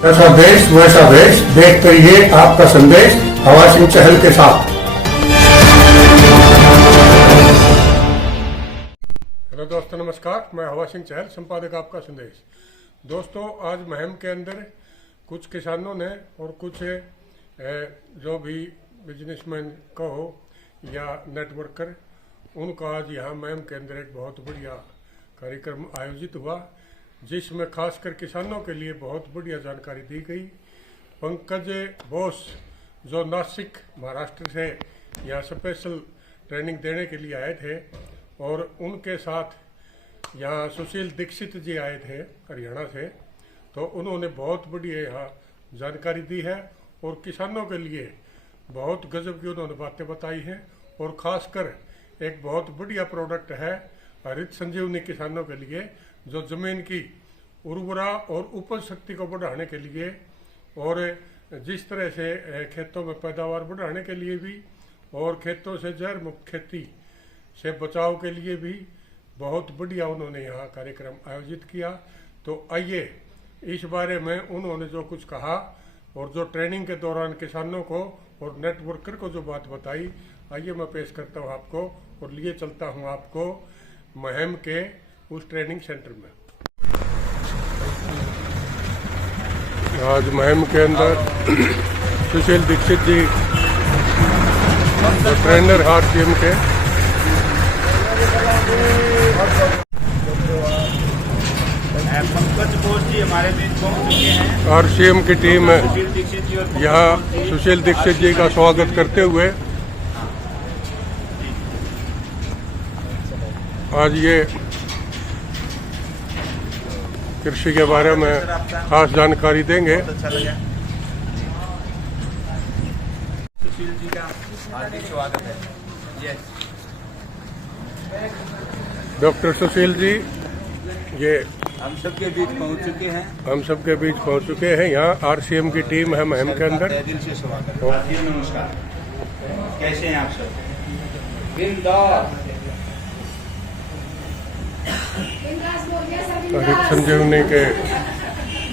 जैसा देश वैसा भेष, देख करिए आपका संदेश हवा सिंह चहल के साथ। हेलो दोस्तों, नमस्कार। मैं हवा सिंह चहल, संपादक आपका संदेश। दोस्तों, आज मुहिम के अंदर कुछ किसानों ने और कुछ जो भी बिजनेसमैन कहो या नेटवर्कर, उनका आज यहाँ मुहिम के अंदर एक बहुत बढ़िया कार्यक्रम आयोजित हुआ, जिसमें खासकर किसानों के लिए बहुत बढ़िया जानकारी दी गई। पंकज बोस जो नासिक महाराष्ट्र से यहाँ स्पेशल ट्रेनिंग देने के लिए आए थे, और उनके साथ यहाँ सुशील दीक्षित जी आए थे हरियाणा से, तो उन्होंने बहुत बढ़िया यहाँ जानकारी दी है और किसानों के लिए बहुत गजब की उन्होंने बातें बताई हैं। और ख़ासकर एक बहुत बढ़िया प्रोडक्ट है हरित संजीवनी किसानों के लिए, जो ज़मीन की उर्वरा और उपज शक्ति को बढ़ाने के लिए और जिस तरह से खेतों में पैदावार बढ़ाने के लिए भी और खेतों से जहर मुक्त खेती से बचाव के लिए भी बहुत बढ़िया उन्होंने यहाँ कार्यक्रम आयोजित किया। तो आइए इस बारे में उन्होंने जो कुछ कहा और जो ट्रेनिंग के दौरान किसानों को और नेटवर्कर को जो बात बताई, आइए मैं पेश करता हूँ आपको और लिए चलता हूँ आपको मुहिम के उस ट्रेनिंग सेंटर में। आज मुहिम के अंदर सुशील दीक्षित जी तो ट्रेनर आरसीएम के, पंकज बोस जी हमारे बीच पहुंच चुके हैं। आरसीएम की टीम यहाँ सुशील दीक्षित जी का स्वागत करते हुए आज ये कृषि के बारे में खास जानकारी देंगे। सुशील जी का हार्दिक स्वागत है। यस, डॉक्टर सुशील जी ये हम सबके बीच पहुंच चुके हैं। हम सबके बीच पहुंच चुके हैं। यहाँ आरसीएम की टीम है मुहिम के अंदर। दिल से स्वागत है। नमस्कार, कैसे हैं आप सब? बिंदास। हरित संजीवनी के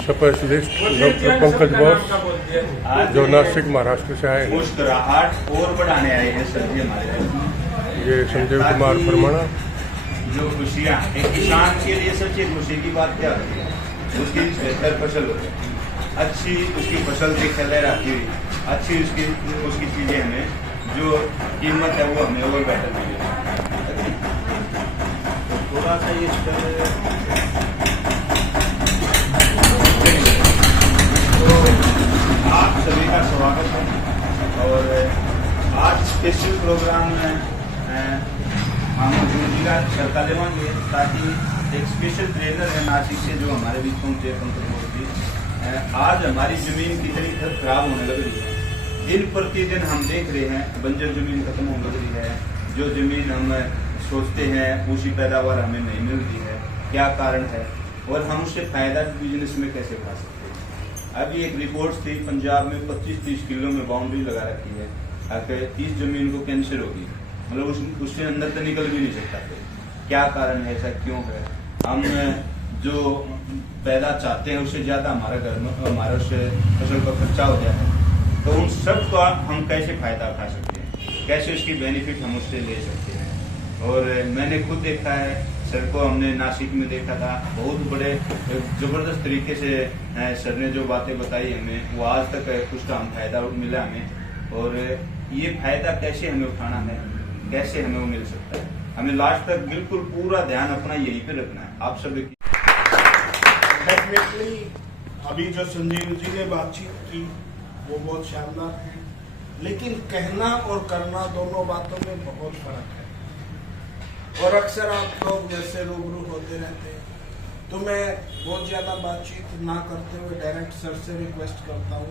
स्पेशलिस्ट डॉक्टर पंकज बोस जो नासिक महाराष्ट्र से आए हैं। मुस्कुराहट और बढ़ाने आए हैं सर जी हमारे। ये संजीव कुमार फरमाना। जो खुशियाँ एक किसान के लिए सबसे खुशी की बात क्या होती है? उसकी बेहतर फसल हो, अच्छी उसकी फसल की खैर आती हुई, अच्छी उसकी चीजें हमें जो कीमत है वो हमें और बेहतर मिले। थोड़ा सा ये आप सभी का स्वागत है। और आज स्पेशल प्रोग्राम में हम जिला सरकार लेवांगे, ताकि एक स्पेशल ट्रेनर है नासिक से जो हमारे बीच पहुंचे पंकज बोस जी। आज हमारी जमीन कितनी खराब होने लग रही है, दिन प्रतिदिन हम देख रहे हैं बंजर जमीन खत्म होने लग रही है। जो जमीन हम सोचते हैं उसी पैदावार हमें नहीं मिल रही है, क्या कारण है और हम उससे फायदा बिजनेस में कैसे उठा सकते हैं। अभी एक रिपोर्ट थी, पंजाब में 25-30 किलो में बाउंड्री लगा रखी है, अगर इस जमीन को कैंसर होगी, मतलब उसके अंदर तो निकल भी नहीं सकता। क्या कारण है, ऐसा क्यों है? हम जो पैदा चाहते हैं उससे ज्यादा हमारा घर में हमारा उससे फसल का खर्चा हो जाता है। तो उन सब का हम कैसे फायदा उठा सकते हैं, कैसे उसकी बेनिफिट हम उससे ले सकते हैं। और मैंने खुद देखा है, सर को हमने नासिक में देखा था, बहुत बड़े जबरदस्त तरीके से सर ने जो बातें बताई हमें, वो आज तक कुछ का हम फायदा मिला हमें। और ये फायदा कैसे हमें उठाना है, कैसे हमें वो मिल सकता है, हमें लास्ट तक बिल्कुल पूरा ध्यान अपना यहीं पे रखना है। आप सब डेफिनेटली अभी जो संजीव जी ने बातचीत की वो बहुत शानदार है, लेकिन कहना और करना दोनों बातों में बहुत फर्क है। और अक्सर आप लोग जैसे रूबरू होते रहते हैं, तो मैं बहुत ज्यादा बातचीत ना करते हुए डायरेक्ट सर से रिक्वेस्ट करता हूँ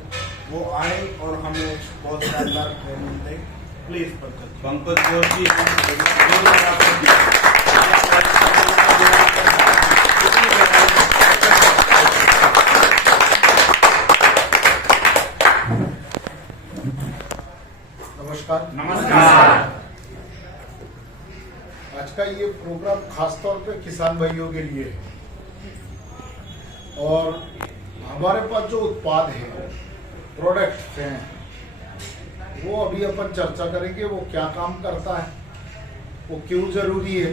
वो आए और हमें बहुत शानदार ट्रेनिंग दें। प्लीज पंकज बोस जी, नमस्कार। नमस्कार। आज का ये प्रोग्राम खासतौर पे किसान भाइयों के लिए है और हमारे पास जो उत्पाद हैं, प्रोडक्ट्स हैं, वो अभी अपन चर्चा करेंगे वो क्या काम करता है, वो क्यों जरूरी है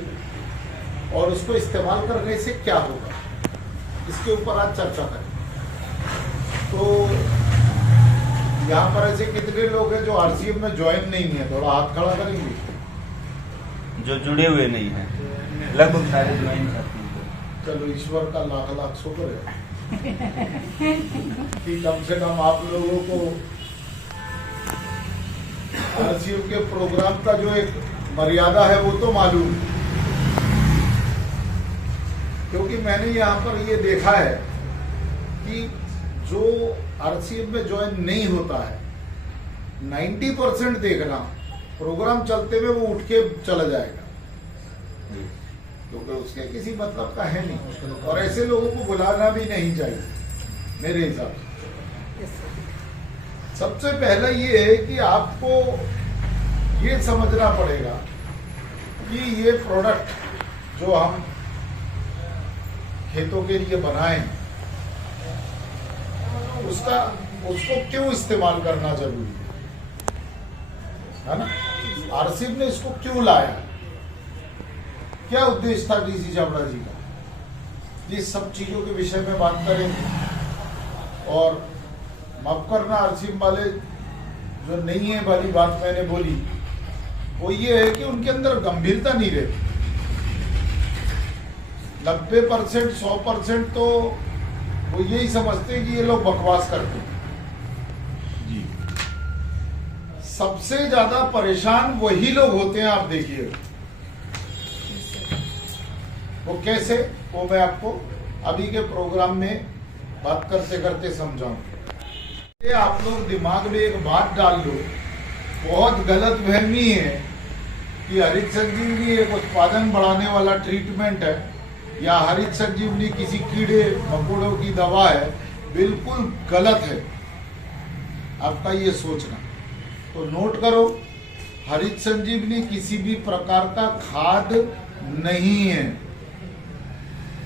और उसको इस्तेमाल करने से क्या होगा, इसके ऊपर आज चर्चा करेंगे। तो यहाँ पर ऐसे कितने लोग हैं जो आरसीएफ में ज्वाइन नहीं है, थोड़ा हाथ खड़ा करेंगे। जो जुड़े हुए नहीं हैं, लगभग सारे ज्वाइन करते हैं। चलो ईश्वर का लाख लाख शुक्र है कि कम से कम आप लोगों को आरसीएफ के प्रोग्राम का जो एक मर्यादा है वो तो मालूम है। क्योंकि मैंने यहाँ पर ये देखा है कि जो आरसीएफ में ज्वाइन नहीं होता है 90% देखना प्रोग्राम चलते हुए वो उठ के चला जाएगा, क्योंकि उसके किसी मतलब का है नहीं और ऐसे लोगों को बुलाना भी नहीं चाहिए मेरे हिसाब से। सबसे पहला ये है कि आपको ये समझना पड़ेगा कि ये प्रोडक्ट जो हम खेतों के लिए बनाए उसको क्यों इस्तेमाल करना जरूरी है ना। आरसीएफ ने इसको क्यों लाया, क्या उद्देश्य था डीसी छाबड़ा जी का, ये सब चीजों के विषय में बात करेंगे। और माफ करना आरसीएफ वाले जो नहीं है वाली बात मैंने बोली वो ये है कि उनके अंदर गंभीरता नहीं रहती। 90% 100% तो वो यही समझते हैं कि ये लोग बकवास करते हैं। जी। सबसे ज्यादा परेशान वही लोग होते हैं, आप देखिए वो कैसे, वो मैं आपको अभी के प्रोग्राम में बात करते करते समझाऊंगा। ये आप लोग दिमाग में एक बात डाल लो, बहुत गलत फहमी है कि हरित संजीवनी एक उत्पादन बढ़ाने वाला ट्रीटमेंट है या हरित संजीवनी किसी कीड़े मकोड़ों की दवा है। बिल्कुल गलत है आपका ये सोचना। तो नोट करो, हरित संजीवनी किसी भी प्रकार का खाद नहीं है।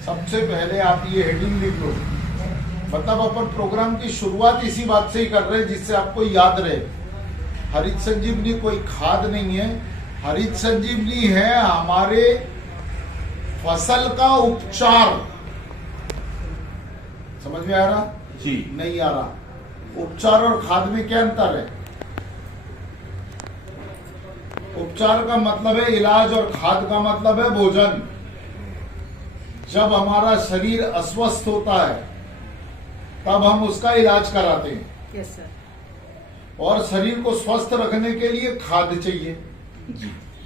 सबसे पहले आप ये हेडिंग लिख लो, मतलब अपन प्रोग्राम की शुरुआत इसी बात से ही कर रहे हैं जिससे आपको याद रहे। हरित संजीवनी कोई खाद नहीं है, हरित संजीवनी है हमारे फसल का उपचार। समझ में आ रहा? जी। नहीं आ रहा। उपचार और खाद में क्या अंतर है? उपचार का मतलब है इलाज और खाद का मतलब है भोजन। जब हमारा शरीर अस्वस्थ होता है तब हम उसका इलाज कराते हैं। Yes sir. और शरीर को स्वस्थ रखने के लिए खाद चाहिए,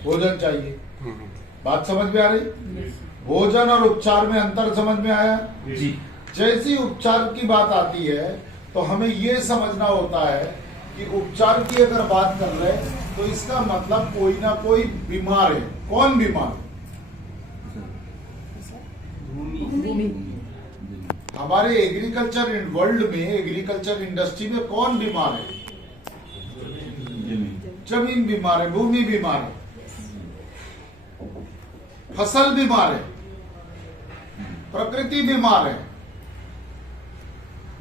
भोजन चाहिए। बात समझ में आ रही? भोजन और उपचार में अंतर समझ में आया? जी। जैसी उपचार की बात आती है तो हमें ये समझना होता है कि उपचार की अगर बात कर रहे हैं तो इसका मतलब कोई ना कोई बीमार है। कौन बीमार? हमारे एग्रीकल्चर वर्ल्ड में, एग्रीकल्चर इंडस्ट्री में कौन बीमार है? जमीन बीमार है, भूमि बीमार है, फसल बीमार है, प्रकृति बीमार है।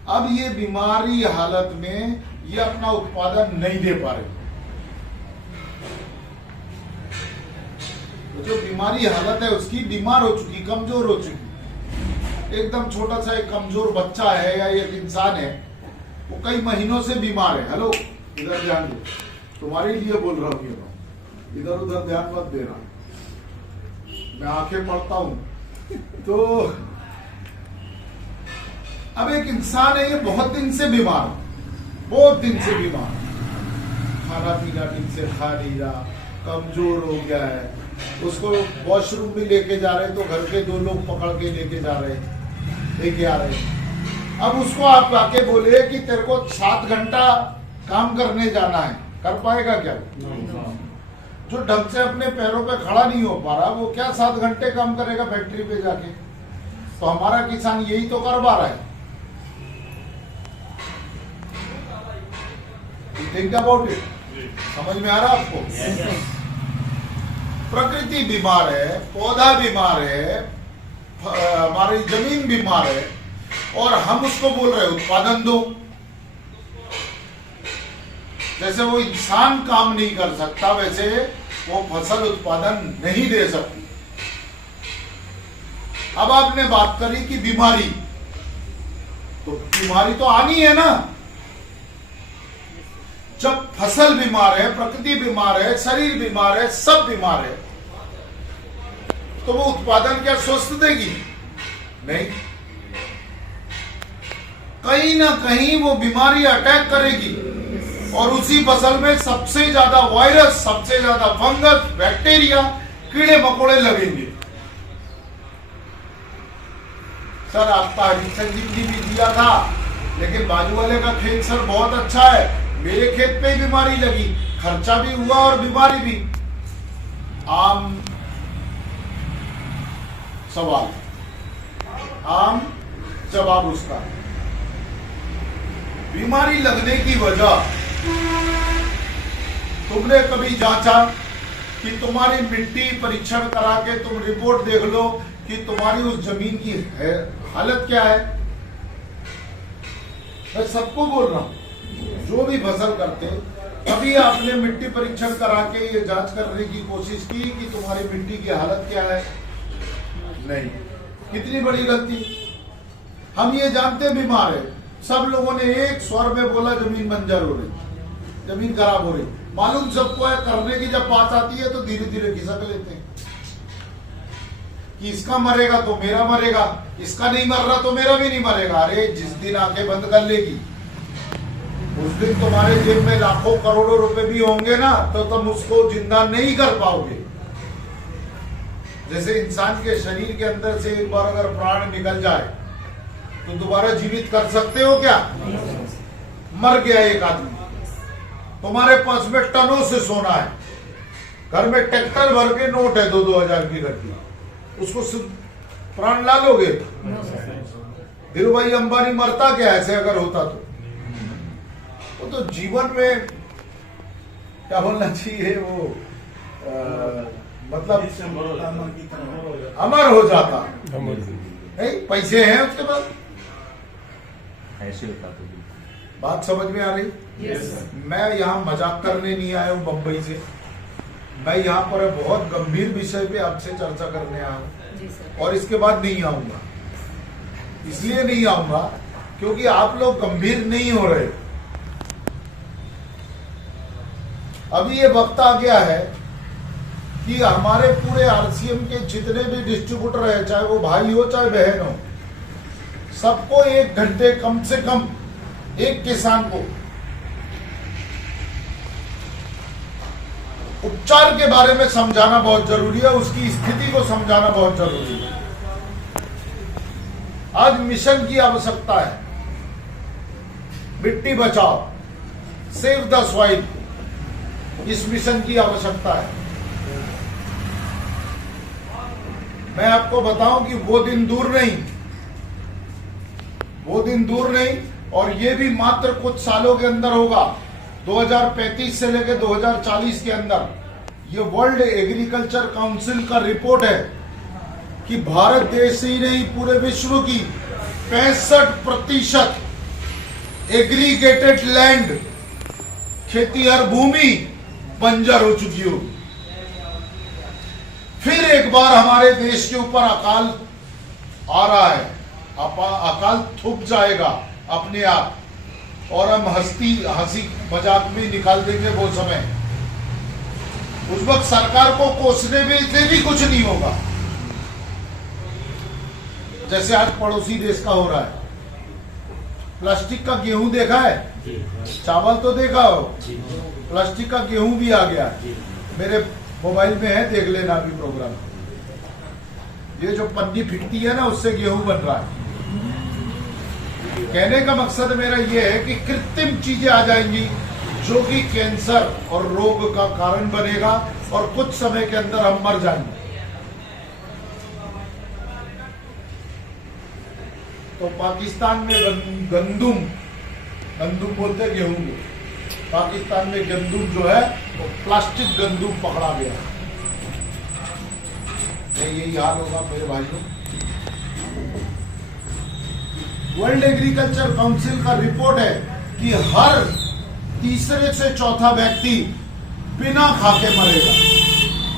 अब ये बीमारी हालत में ये अपना उत्पादन नहीं दे पा रहे। तो जो बीमारी हालत है उसकी, बीमार हो चुकी, कमजोर हो चुकी, एकदम छोटा सा एक कमजोर बच्चा है या एक इंसान है, वो कई महीनों से बीमार है। हेलो, इधर ध्यान दो, तुम्हारे लिए बोल रहा हूं, इधर उधर ध्यान मत देना, मैं आंखें पढ़ता हूं। तो अब एक इंसान है, ये बहुत दिन से बीमार, बहुत दिन से बीमार, खाना पीना ठीक से खा नहीं रहा, कमजोर हो गया है। उसको वॉशरूम भी लेके जा रहे तो घर के 2 लोग पकड़ के लेके जा रहे, लेके आ रहे। अब उसको आप आके बोले कि तेरे को 7 घंटा काम करने जाना है, कर पाएगा क्या? जो ढंग से अपने पैरों पे खड़ा नहीं हो पा रहा वो क्या 7 घंटे काम करेगा फैक्ट्री पे जाके? तो हमारा किसान यही तो कर पा रहा है। Think about it. समझ में आ रहा आपको? प्रकृति बीमार है, पौधा बीमार है, हमारी जमीन बीमार है, और हम उसको बोल रहे उत्पादन दो। जैसे वो इंसान काम नहीं कर सकता, वैसे वो फसल उत्पादन नहीं दे सकती। अब आपने बात करी कि बीमारी, तो बीमारी तो आनी है ना। जब फसल बीमार है, प्रकृति बीमार है, शरीर बीमार है, सब बीमार है, तो वो उत्पादन क्या स्वस्थ देगी? नहीं, कहीं ना कहीं वो बीमारी अटैक करेगी और उसी फसल में सबसे ज्यादा वायरस, सबसे ज्यादा फंगस, बैक्टीरिया, कीड़े मकोड़े लगेंगे। सर आपका हरी संजीवनी भी दिया था, लेकिन बाजू वाले का खेत सर बहुत अच्छा है, मेरे खेत पे बीमारी लगी, खर्चा भी हुआ और बीमारी भी। आम सवाल, आम जवाब उसका। बीमारी लगने की वजह तुमने कभी जांचा कि तुम्हारी मिट्टी परीक्षण करा के तुम रिपोर्ट देख लो कि तुम्हारी उस जमीन की हालत क्या है? मैं सबको बोल रहा हूं, जो भी फसल करते, कभी आपने मिट्टी परीक्षण करा के ये जांच करने की कोशिश की कि तुम्हारी मिट्टी की हालत क्या है? नहीं। कितनी बड़ी गलती। हम ये जानते बीमार है, सब लोगों ने एक स्वर में बोला जमीन बंजर हो रही, जमीन खराब हो रही। मालूम सबको है, करने की जब बात आती है तो धीरे धीरे खिसक लेते हैं कि इसका मरेगा तो मेरा मरेगा, इसका नहीं मर रहा तो मेरा भी नहीं मरेगा। अरे जिस दिन आंखें बंद कर लेगी उस दिन तुम्हारे जेब में लाखों करोड़ों रुपए भी होंगे ना, तो तुम उसको जिंदा नहीं कर पाओगे। जैसे इंसान के शरीर के अंदर से एक बार अगर प्राण निकल जाए तो दोबारा जीवित कर सकते हो क्या? मर गया एक आदमी, तुम्हारे पास में टनों से सोना है, घर में ट्रैक्टर भर के नोट है 2-2 हजार की गड्डी, उसको प्राण ला लोगे? धीरू भाई अंबानी मरता क्या ऐसे अगर होता तो? वो तो जीवन में क्या बोलना चाहिए, वो मतलब अमर हो जाता। नहीं, पैसे हैं उसके पास, ऐसे होता तो बात समझ में आ रही? yes, मैं यहाँ मजाक करने नहीं आया हूँ बम्बई से, मैं यहाँ पर बहुत गंभीर विषय पे आपसे चर्चा करने आया हूँ और इसके बाद नहीं आऊंगा। इसलिए नहीं आऊंगा क्योंकि आप लोग गंभीर नहीं हो रहे। अभी ये वक्त आ गया है कि हमारे पूरे आरसीएम के जितने भी डिस्ट्रीब्यूटर है, चाहे वो भाई हो चाहे बहन हो, सबको 1 घंटे कम से कम एक किसान को उपचार के बारे में समझाना बहुत जरूरी है, उसकी स्थिति को समझाना बहुत जरूरी है। आज मिशन की आवश्यकता है, मिट्टी बचाओ, सेव द सॉइल, इस मिशन की आवश्यकता है। मैं आपको बताऊं कि वो दिन दूर नहीं, वो दिन दूर नहीं, और ये भी मात्र कुछ सालों के अंदर होगा। 2035 से लेकर 2040 के अंदर ये वर्ल्ड एग्रीकल्चर काउंसिल का रिपोर्ट है कि भारत देश ही नहीं पूरे विश्व की 65% एग्रीगेटेड लैंड, खेतीहर भूमि बंजर हो चुकी होगी। फिर एक बार हमारे देश के ऊपर अकाल आ रहा है, अकाल थूक जाएगा अपने आप, और हम हंसी मजाक में निकाल देंगे वो समय। उस वक्त सरकार को कोसने में से भी कुछ नहीं होगा, जैसे आज पड़ोसी देश का हो रहा है। प्लास्टिक का गेहूं देखा है, चावल तो देखा हो, प्लास्टिक का गेहूं भी आ गया। मेरे मोबाइल में है, देख लेना अभी प्रोग्राम। ये जो पन्नी फिकती है ना, उससे गेहूं बन रहा है। कहने का मकसद मेरा ये है कि कृत्रिम चीजें आ जाएंगी जो कि कैंसर और रोग का कारण बनेगा, और कुछ समय के अंदर हम मर जाएंगे। तो पाकिस्तान में गंदुम बोलते हैं गेहूं को, पाकिस्तान में गंदुम जो है वो प्लास्टिक गंदुम पकड़ा गया। यही हाल होगा मेरे भाइयों। वर्ल्ड एग्रीकल्चर काउंसिल का रिपोर्ट है कि हर तीसरे से चौथा व्यक्ति बिना खाके मरेगा,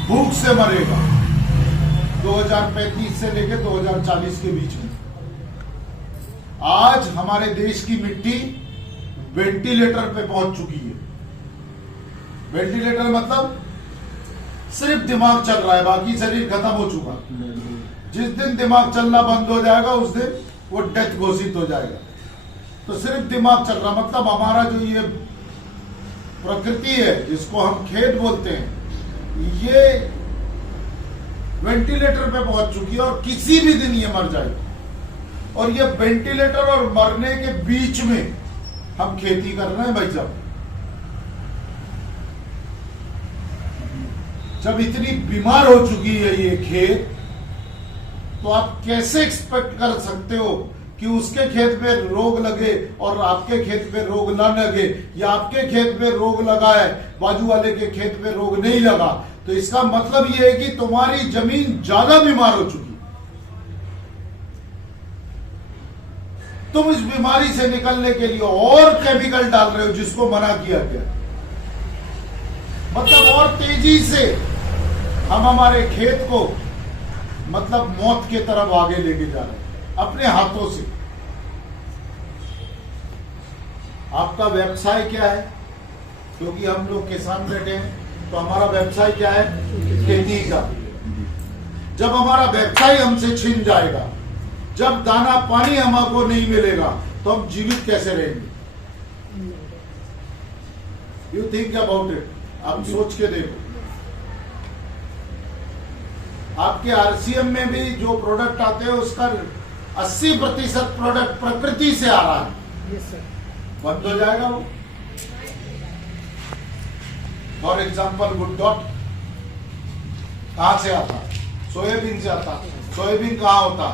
भूख से मरेगा 2035 से लेकर 2040 के बीच में। आज हमारे देश की मिट्टी वेंटिलेटर पे पहुंच चुकी है। वेंटिलेटर मतलब सिर्फ दिमाग चल रहा है, बाकी शरीर खत्म हो चुका। जिस दिन दिमाग चलना बंद हो जाएगा उस दिन वो डेथ घोषित हो जाएगा। तो सिर्फ दिमाग चल रहा, मतलब हमारा जो ये प्रकृति है जिसको हम खेत बोलते हैं, ये वेंटिलेटर पे पहुंच चुकी है और किसी भी दिन ये मर जाएगी। और ये वेंटिलेटर और मरने के बीच में हम खेती कर रहे हैं भाई साहब। जब इतनी बीमार हो चुकी है ये खेत, तो आप कैसे एक्सपेक्ट कर सकते हो कि उसके खेत पे रोग लगे और आपके खेत पे रोग ना लगे, या आपके खेत पे रोग लगा है बाजू वाले के खेत पे रोग नहीं लगा? तो इसका मतलब यह है कि तुम्हारी जमीन ज्यादा बीमार हो चुकी। तुम इस बीमारी से निकलने के लिए और केमिकल डाल रहे हो जिसको मना किया गया, मतलब और तेजी से हम हमारे खेत को मतलब मौत के तरफ आगे लेके जा रहे हैं अपने हाथों से। आपका व्यवसाय क्या है? क्योंकि हम लोग किसान बैठे हैं, तो हमारा व्यवसाय क्या है? खेती का। जब हमारा व्यवसाय हमसे छिन जाएगा, जब दाना पानी हमको नहीं मिलेगा, तो हम जीवित कैसे रहेंगे? You think about it. आप सोच के देखो। आपके आरसीएम में भी जो प्रोडक्ट आते हैं उसका 80% प्रोडक्ट प्रकृति से आ रहा है। Yes sir. बंद हो जाएगा वो। फॉर एग्जाम्पल गुड डॉट कहां से आता? सोयाबीन से आता। सोयाबीन कहां होता?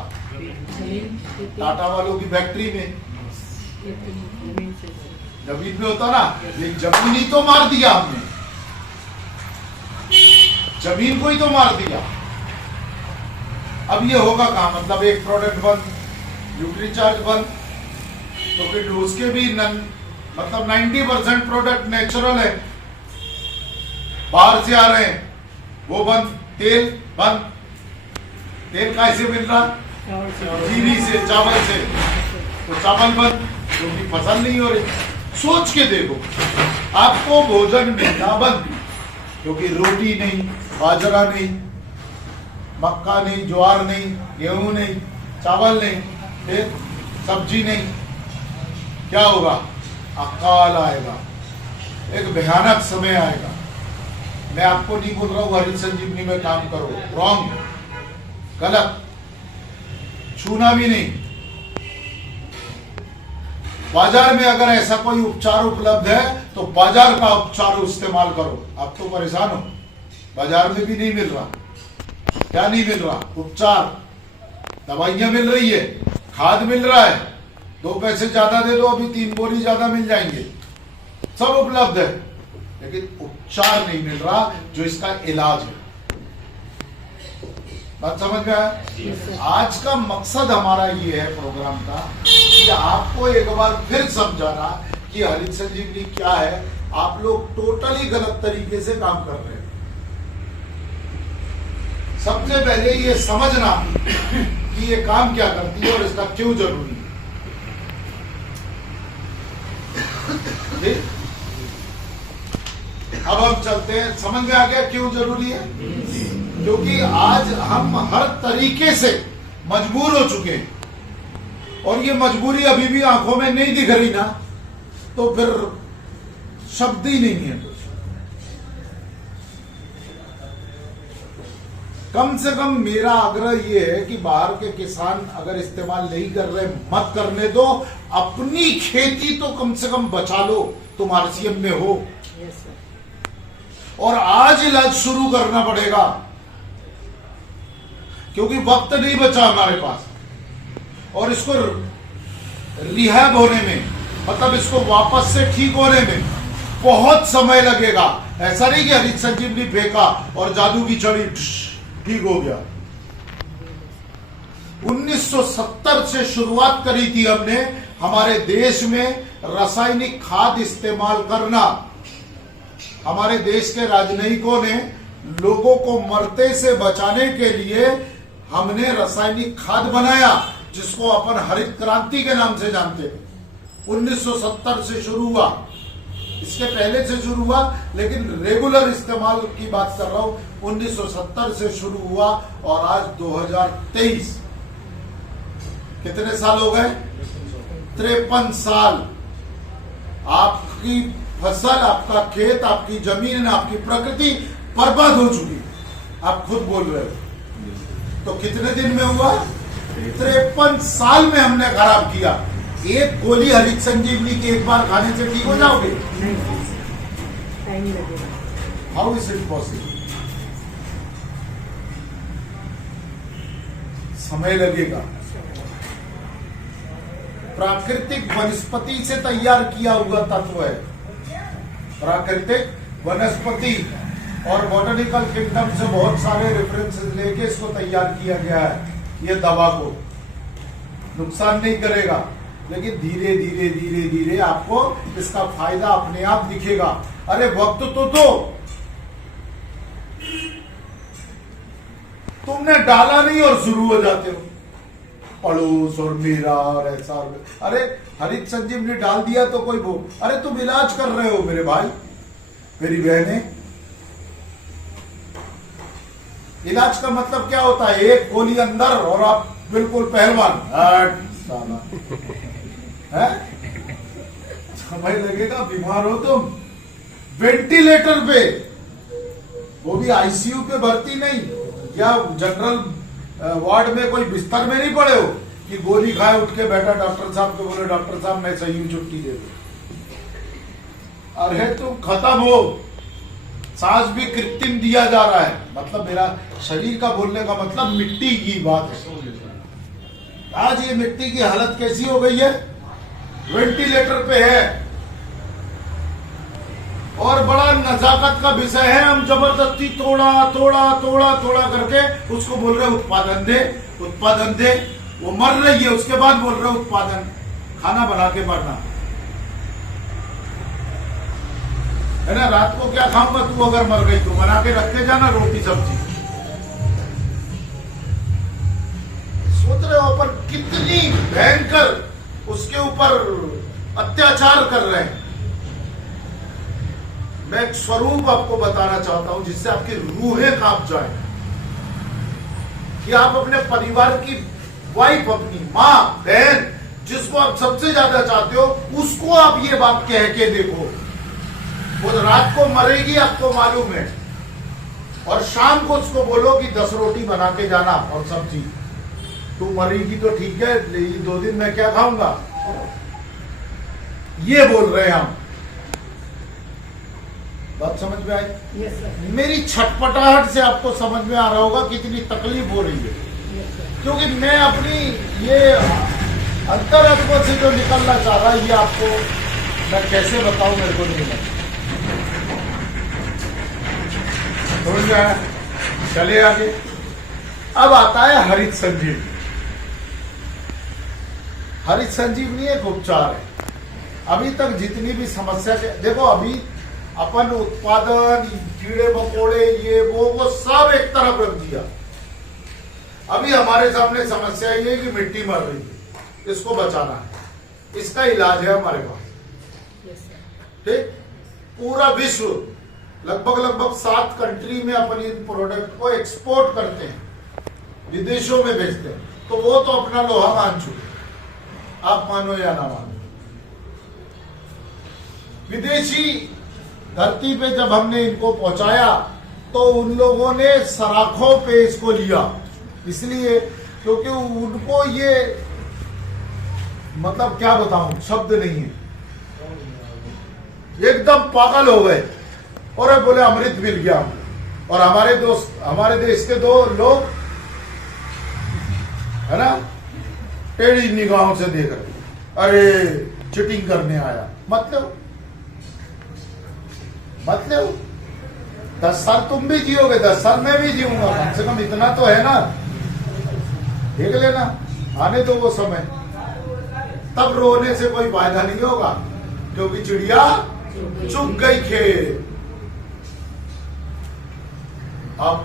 टाटा वालों की फैक्ट्री में, जमीन में होता ना। लेकिन जमीन ही तो मार दिया हमने, जमीन को ही तो मार दिया। अब ये होगा कहां? मतलब एक प्रोडक्ट बंद, ड्यूटी चार्ज बंद, तो फिर उसके भी मतलब 90% प्रोडक्ट नेचुरल है, बाहर से आ रहे हैं, वो बंद। तेल बंद। तेल कैसे मिल रहा? चीनी से, चावल से। तो चावल बंद क्योंकि फसल नहीं हो रही। सोच के देखो, आपको भोजन मिलना बंद क्योंकि रोटी नहीं, बाजरा नहीं, मक्का नहीं, ज्वार नहीं, गेहूं नहीं, चावल नहीं, फिर सब्जी नहीं। क्या होगा? अकाल आएगा, एक भयानक समय आएगा। मैं आपको नहीं बोल रहा हूं हरित संजीवनी में काम करो, रॉन्ग, गलत, छूना भी नहीं। बाजार में अगर ऐसा कोई उपचार उपलब्ध है तो बाजार का उपचार इस्तेमाल करो। आप तो परेशान हो, बाजार में भी नहीं मिल रहा। क्या नहीं मिल रहा? उपचार, दवाइयां मिल रही है, खाद मिल रहा है, 2 पैसे ज्यादा दे दो, अभी 3 बोरी ज्यादा मिल जाएंगे, सब उपलब्ध है, लेकिन उपचार नहीं मिल रहा जो इसका इलाज है। बात समझ में आया? आज का मकसद हमारा ये है प्रोग्राम का कि आपको एक बार फिर समझाना कि हरित संजीवनी क्या है। आप लोग टोटली गलत तरीके से काम कर रहे हैं। सबसे पहले ये समझना कि ये काम क्या करती है और इसका क्यों जरूरी है। अब हम चलते हैं, समझ में आ गया क्यों जरूरी है? क्योंकि आज हम हर तरीके से मजबूर हो चुके हैं, और ये मजबूरी अभी भी आंखों में नहीं दिख रही ना, तो फिर शब्द ही नहीं है। कम से कम मेरा आग्रह ये है कि बाहर के किसान अगर इस्तेमाल नहीं कर रहे, मत करने दो। अपनी खेती तो कम से कम बचा लो, तुम आरसीएम में हो। और आज इलाज शुरू करना पड़ेगा, क्योंकि वक्त नहीं बचा हमारे पास। और इसको रिहैब होने में, मतलब इसको वापस से ठीक होने में बहुत समय लगेगा। ऐसा नहीं कि हरित संजीवनी फेंका और जादू की छड़ी ठीक हो गया। 1970 से शुरुआत करी थी हमने हमारे देश में रासायनिक खाद इस्तेमाल करना। हमारे देश के राजनयिकों ने लोगों को मरते से बचाने के लिए हमने रासायनिक खाद बनाया, जिसको अपन हरित क्रांति के नाम से जानते हैं। 1970 से शुरू हुआ, इसके पहले से शुरू हुआ, लेकिन रेगुलर इस्तेमाल की बात कर रहा हूं। 1970 से शुरू हुआ और आज 2023, कितने साल हो गए? 53 साल। आपकी फसल, आपका खेत, आपकी जमीन, आपकी प्रकृति बर्बाद हो चुकी। आप खुद बोल रहे हो, तो कितने दिन में हुआ? 53 साल में हमने खराब किया। एक गोली हरित संजीवनी की एक बार खाने से ठीक हो जाओगे? How is it possible? समय लगेगा। प्राकृतिक वनस्पति से तैयार किया हुआ तत्व है। प्राकृतिक वनस्पति और बॉटनिकल किंगडम से बहुत सारे रेफरेंसेस लेके इसको तैयार किया गया है। ये दवा को नुकसान नहीं करेगा, लेकिन धीरे धीरे धीरे धीरे आपको इसका फायदा अपने आप दिखेगा। अरे वक्त तो दो, तुमने डाला नहीं और शुरू हो जाते हो पड़ोस और मेरा और ऐसा। अरे हरित संजीवनी डाल दिया तो कोई वो, अरे तुम इलाज कर रहे हो मेरे भाई, मेरी बहने। इलाज का मतलब क्या होता है? एक गोली अंदर और आप बिल्कुल पहलवान। है? समय लगेगा, बीमार हो तुम, वेंटिलेटर पे, वो भी आईसीयू पे भर्ती नहीं, या जनरल वार्ड में कोई बिस्तर में नहीं पड़े हो कि गोली खाए उठ के बैठा डॉक्टर साहब को बोले डॉक्टर साहब मैं सही छुट्टी दे दो। अरे तुम खत्म हो। सांस भी कृत्रिम दिया जा रहा है। मतलब मेरा शरीर का बोलने का मतलब मिट्टी की बात है। आज ये मिट्टी की हालत कैसी हो गई है? वेंटिलेटर पे है। और बड़ा नजाकत का विषय है, हम जबरदस्ती थोड़ा थोड़ा थोड़ा थोड़ा करके उसको बोल रहे उत्पादन दे, उत्पादन दे। वो मर रही है, उसके बाद बोल रहे उत्पादन, खाना बना के मरना है ना। रात को क्या खाऊंगा तू अगर मर गई तो? बना के रख के जाना रोटी सब्जी। सोच रहे हो अपन कितनी भयंकर उसके ऊपर अत्याचार कर रहे हैं। मैं एक स्वरूप आपको बताना चाहता हूं जिससे आपकी रूहें कांप जाए कि आप अपने परिवार की वाइफ, अपनी मां, बहन, जिसको आप सबसे ज्यादा चाहते हो, उसको आप ये बात कह के देखो। वो रात को मरेगी आपको मालूम है, और शाम को उसको बोलो कि 10 रोटी बना के जाना और सब्जी। तू मरेगी तो ठीक है, 2 दिन मैं क्या खाऊंगा? ये बोल रहे हैं हम। बात समझ में आई? yes, मेरी छटपटाहट से आपको समझ में आ रहा होगा कितनी तकलीफ हो रही है। क्योंकि मैं अपनी ये अंतरात्मा से जो निकलना चाह रहा है, ये आपको मैं कैसे बताऊं, मेरे को नहीं लगता। चले आगे। अब आता है हरित संजीवनी। हरित संजीवनी एक उपचार है। अभी तक जितनी भी समस्या के, देखो अभी अपन उत्पादन, कीड़े मकोड़े, ये वो सब एक तरफ रख दिया। अभी हमारे सामने समस्या ये है कि मिट्टी मर रही है, इसको बचाना है। इसका इलाज है हमारे पास। ठीक, पूरा विश्व लगभग 7 कंट्री में अपन इन प्रोडक्ट को एक्सपोर्ट करते हैं, विदेशों में भेजते हैं। तो वो तो अपना लोहा मान चुके, आप मानो या ना मानो। विदेशी धरती पे जब हमने इनको पहुंचाया तो उन लोगों ने सराखों पे इसको लिया, इसलिए क्योंकि उनको ये, मतलब क्या बताऊं, शब्द नहीं है, एकदम पागल हो गए। और बोले अमृत मिल गया। और हमारे दोस्त, हमारे देश के 2 लोग है ना, टेढ़ी निगाहों से देख रहे, अरे चिटिंग करने आया। मतलब 10 साल तुम भी जियोगे, 10 साल मैं भी जीऊंगा, कम से कम इतना तो है ना। देख लेना, आने दो वो समय, तब रोने से कोई फायदा नहीं होगा, क्योंकि चिड़िया चुग गई खेत। अब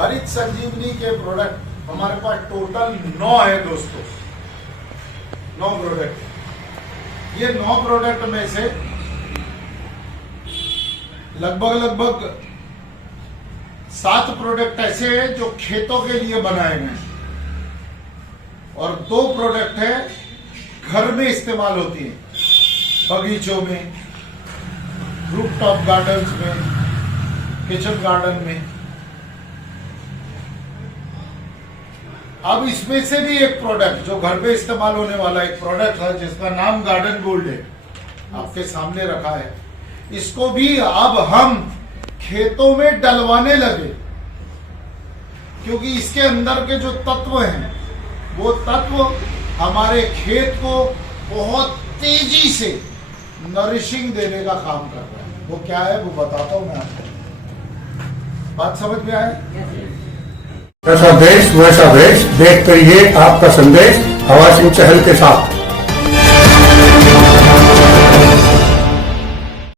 हरित संजीवनी के प्रोडक्ट हमारे पास टोटल 9 है दोस्तों, 9 प्रोडक्ट। ये 9 प्रोडक्ट में से लगभग 7 प्रोडक्ट ऐसे हैं जो खेतों के लिए बनाए गए हैं, और 2 प्रोडक्ट है घर में इस्तेमाल होती है, बगीचों में, रूफटॉप गार्डन्स में, किचन गार्डन में। अब इसमें से भी एक प्रोडक्ट जो घर में इस्तेमाल होने वाला एक प्रोडक्ट है, जिसका नाम गार्डन गोल्ड है, आपके सामने रखा है। इसको भी अब हम खेतों में डलवाने लगे, क्योंकि इसके अंदर के जो तत्व हैं वो तत्व हमारे खेत को बहुत तेजी से नरिशिंग देने का काम कर रहा है। वो क्या है वो बताता हूं मैं आपको। बात समझ में आए? ऐसा देश वैसा देश, देख करिए आपका संदेश हवा सिंह चहल के साथ।